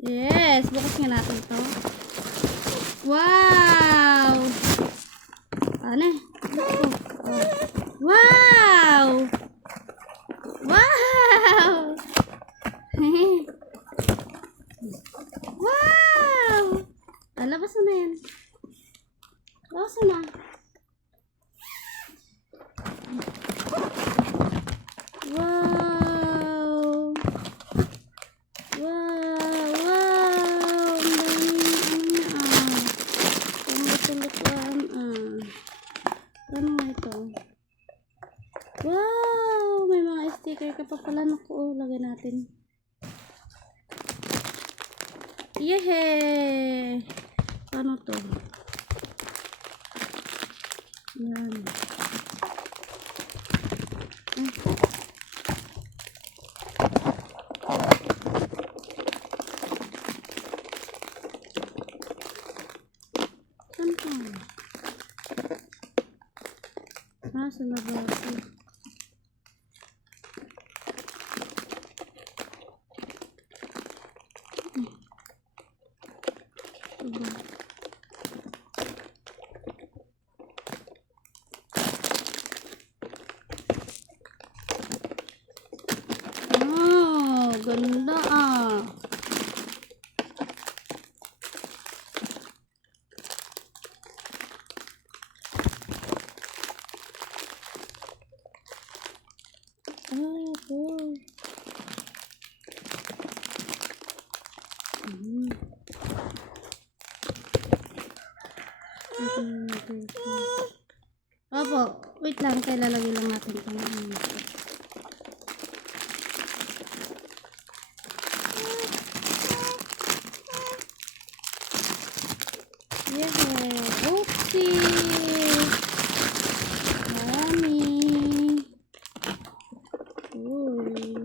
Yes, bukas nga natin to. Wow! Ano eh? Wow! Wow! Wow! Labas mo na yan. Labas mo na. Wow! Wow! Wow! Ang daming ano nga ito? Wow! May mga sticker ka pa pala. Naku, lagay natin. Yehey! Ano to? Yan. Saan to? Sa labas. Oh, ganda ah. Cool. Opo, wait lang, kaya lalagay lang natin ito. Yeah, oopsie! Marami! Uy!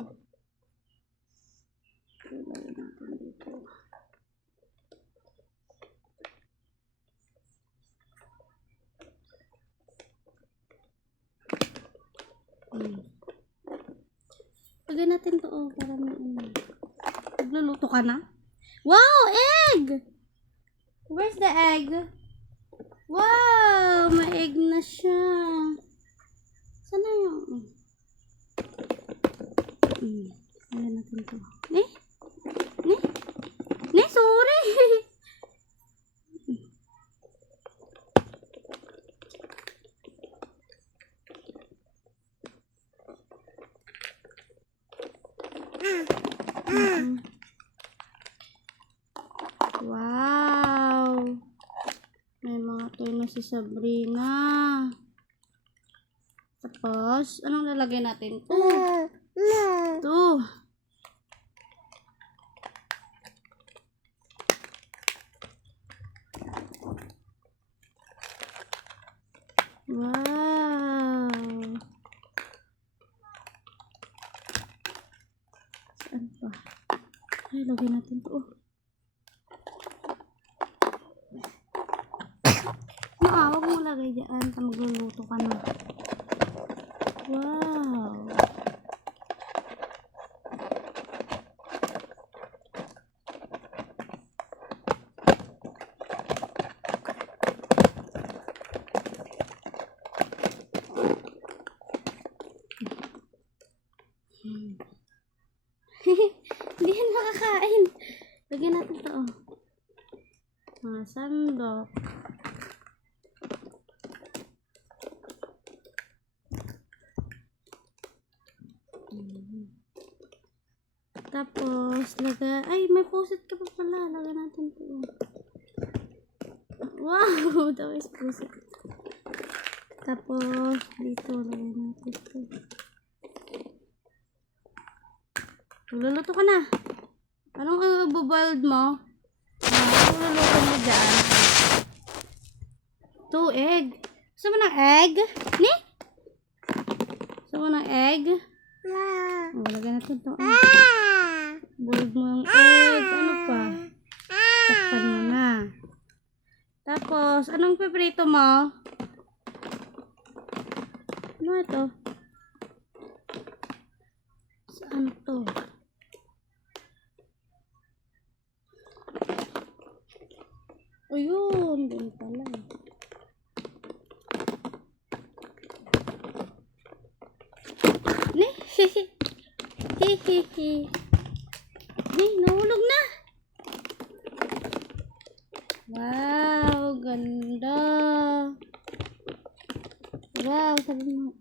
Lalagay natin dito. Lagay natin to, para may nagluluto ka na? Wow! Egg! Where's the egg? Wow! May egg na siya. Sana yung... Lagay natin to. Sorry! Wow! May mga toy na si Sabrina. Tapos, anong lalagay natin? Ito. Wow! Saan pa? Ay, lagay natin ito. Huwag mo lagay dyan. Magluluto ka na. Wow! Hindi yan makakain. Lagyan natin ito. Mga sandok. Tapos, ay, may post-it ka pa pala. Lagyan natin ito. Wow! That was post-it. Tapos, dito, lagyan natin ito. Luluto ka na. Anong i-boiled mo? Anong luluto mo dyan? 2 egg. Gusto mo ng egg? Ni? Gusto mo ng egg? Lagyan natin ito. Boiled mo yung egg. Ano pa? Takpan mo na. Tapos, anong piprito mo? Ano ito? Saan to? Ay, nahulog na. Wow, ganda. Wow, sabi mo.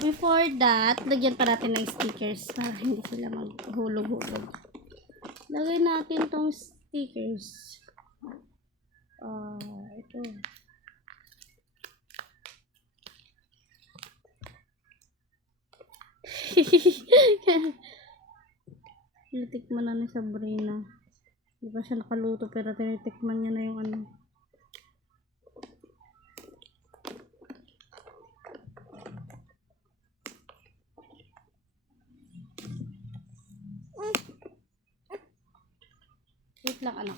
Before that, lagyan pa natin ng stickers para hindi sila maghulog-hulog. Lagay natin tong stickers. Ito. Tinitikman na ni Sabrina. Di ba siya nakaluto pero tinitikman niya na yung ano. Wait lang, anak.